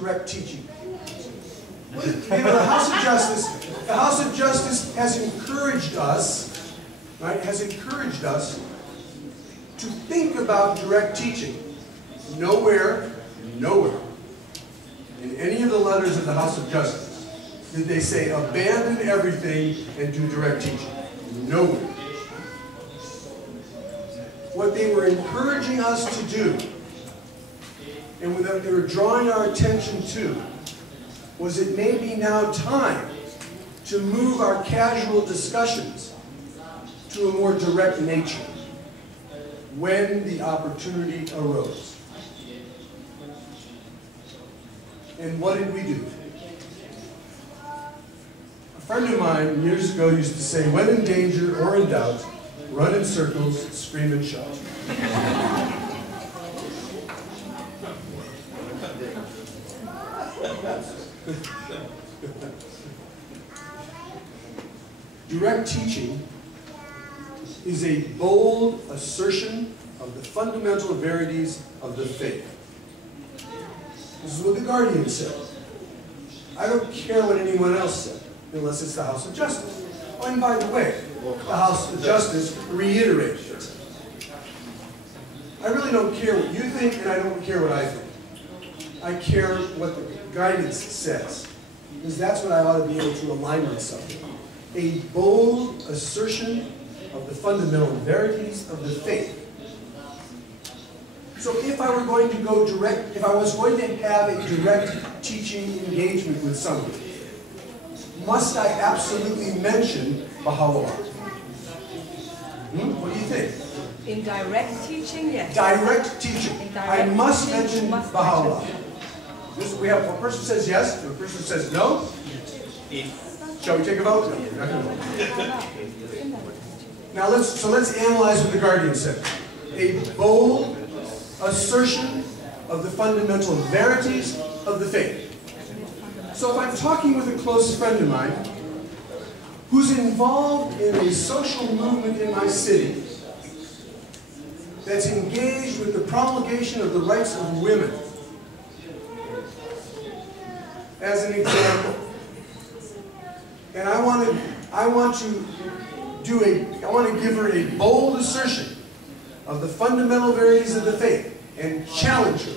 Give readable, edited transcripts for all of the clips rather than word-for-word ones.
direct teaching? You know, the House of Justice has encouraged us, right, has encouraged us to think about direct teaching. Nowhere in any of the letters of the House of Justice did they say abandon everything and do direct teaching. Nowhere. What they were encouraging us to do, and what they were drawing our attention to, was it may be now time to move our casual discussions to a more direct nature when the opportunity arose. And what did we do? A friend of mine years ago used to say, when in danger or in doubt, run in circles, scream and shout. Direct teaching is a bold assertion of the fundamental verities of the faith. This is what the Guardian said. I don't care what anyone else said, unless it's the House of Justice. Oh, and by the way, the House of Justice reiterated it. I really don't care what you think, and I don't care what I think. I care what the guidance says, because that's what I ought to be able to align myself with. A bold assertion of the fundamental verities of the faith. So if I were going to go direct, if I was going to have a direct teaching engagement with someone, must I absolutely mention Baha'u'llah? What do you think? In direct teaching, yes. Direct teaching. I must mention Baha'u'llah. We have one person says yes, and one person says no. Shall we take a vote? No, we're not going to vote. Now let's analyze what the Guardian said. A bold assertion of the fundamental verities of the faith. So if I'm talking with a close friend of mine who's involved in a social movement in my city that's engaged with the promulgation of the rights of women, as an example, and I want to give her a bold assertion of the fundamental verities of the faith and challenge her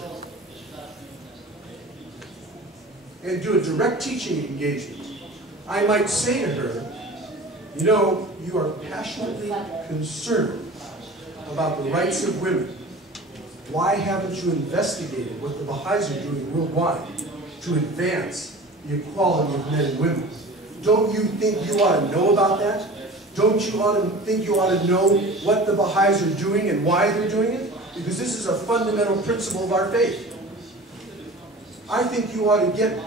and do a direct teaching engagement. I might say to her, you know, you are passionately concerned about the rights of women. Why haven't you investigated what the Baha'is are doing worldwide to advance the equality of men and women? Don't you think you ought to know about that? Don't you think you ought to know what the Baha'is are doing and why they're doing it? Because this is a fundamental principle of our faith. I think you ought to get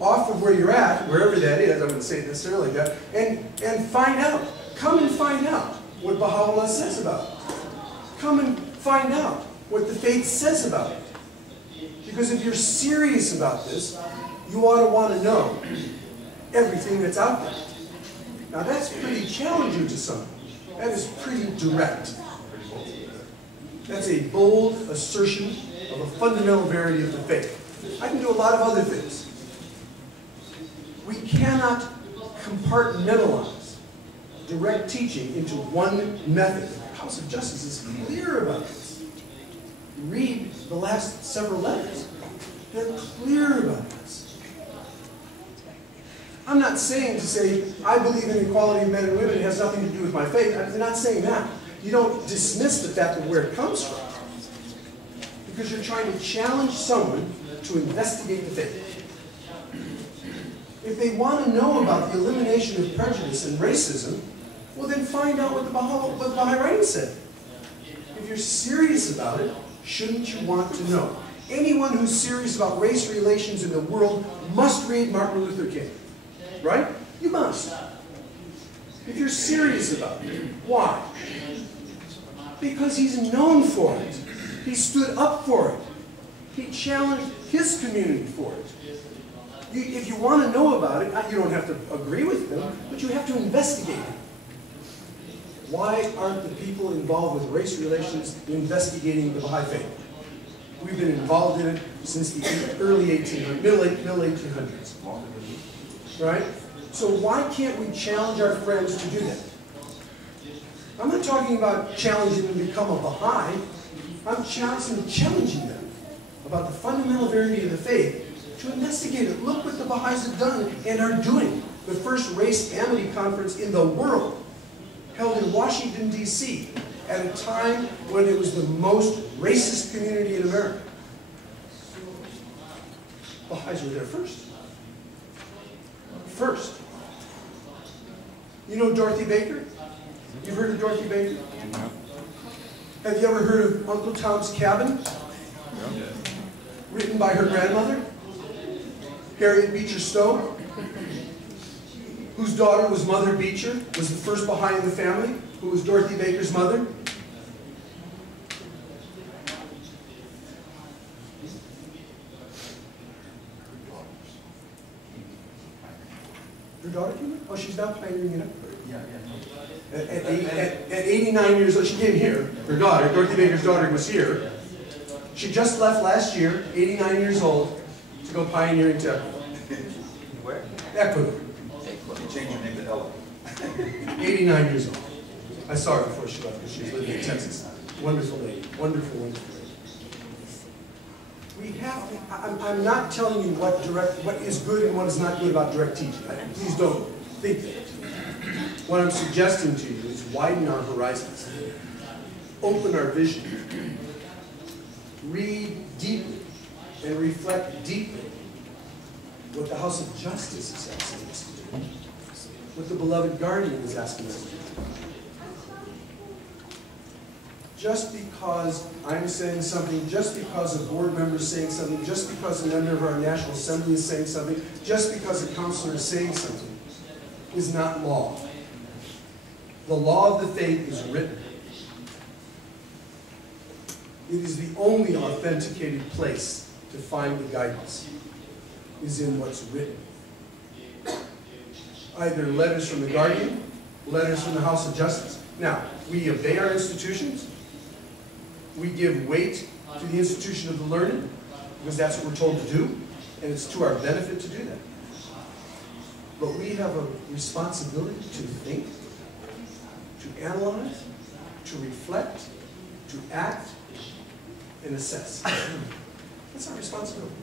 off of where you're at, wherever that is, I wouldn't say it necessarily like that, and find out. Come and find out what Baha'u'llah says about it. Come and find out what the faith says about it. Because if you're serious about this, you ought to want to know everything that's out there. Now that's pretty challenging to some. That is pretty direct. That's a bold assertion of a fundamental verity of the faith. I can do a lot of other things. We cannot compartmentalize direct teaching into one method. The House of Justice is clear about this. Read the last several letters. They're clear about this. I'm not saying to say, I believe in equality of men and women, it has nothing to do with my faith. I'm not saying that. You don't dismiss the fact of where it comes from. Because you're trying to challenge someone to investigate the faith. If they want to know about the elimination of prejudice and racism, well then find out what the Baha'i writing said. If you're serious about it, shouldn't you want to know? Anyone who's serious about race relations in the world must read Martin Luther King. Right? You must. If you're serious about it. Why? Because he's known for it. He stood up for it. He challenged his community for it. If you want to know about it, you don't have to agree with them, but you have to investigate it. Why aren't the people involved with race relations investigating the Baha'i faith? We've been involved in it since the early 1800s, middle 1800s. Right? So why can't we challenge our friends to do that? I'm not talking about challenging them to become a Baha'i. I'm challenging them about the fundamental verity of the faith to investigate it. Look what the Baha'is have done and are doing. The first race amity conference in the world, held in Washington, D.C., at a time when it was the most racist community in America. Baha'is were there first. First. You know Dorothy Baker? You've heard of Dorothy Baker? Have you ever heard of Uncle Tom's Cabin? Written by her grandmother, Harriet Beecher Stowe, whose daughter was Mother Beecher, was the first Baha'i in the family, who was Dorothy Baker's mother. Her daughter came in? Oh, she's now pioneering it up. At 89 years old, she came here. Her daughter, Dorothy Baker's daughter, was here. She just left last year, 89 years old, to go pioneering to Where? Ecuador. Change your name to Ella. 89 years old. I saw her before she left because she was living in Texas. Wonderful lady. Wonderful, wonderful lady. We have to, I'm not telling you what is good and what is not good about direct teaching. Please don't think that. What I'm suggesting to you is widen our horizons. Open our vision. Read deeply and reflect deeply what the House of Justice is asking us to do. What the beloved guardian is asking us to do. Just because I'm saying something, just because a board member is saying something, just because a member of our National Assembly is saying something, just because a counselor is saying something, is not law. The law of the faith is written. It is the only authenticated place to find the guidance, is in what's written. Either letters from the guardian, letters from the House of Justice. Now, we obey our institutions. We give weight to the institution of the learned, because that's what we're told to do, and it's to our benefit to do that. But we have a responsibility to think, to analyze, to reflect, to act, and assess. That's our responsibility.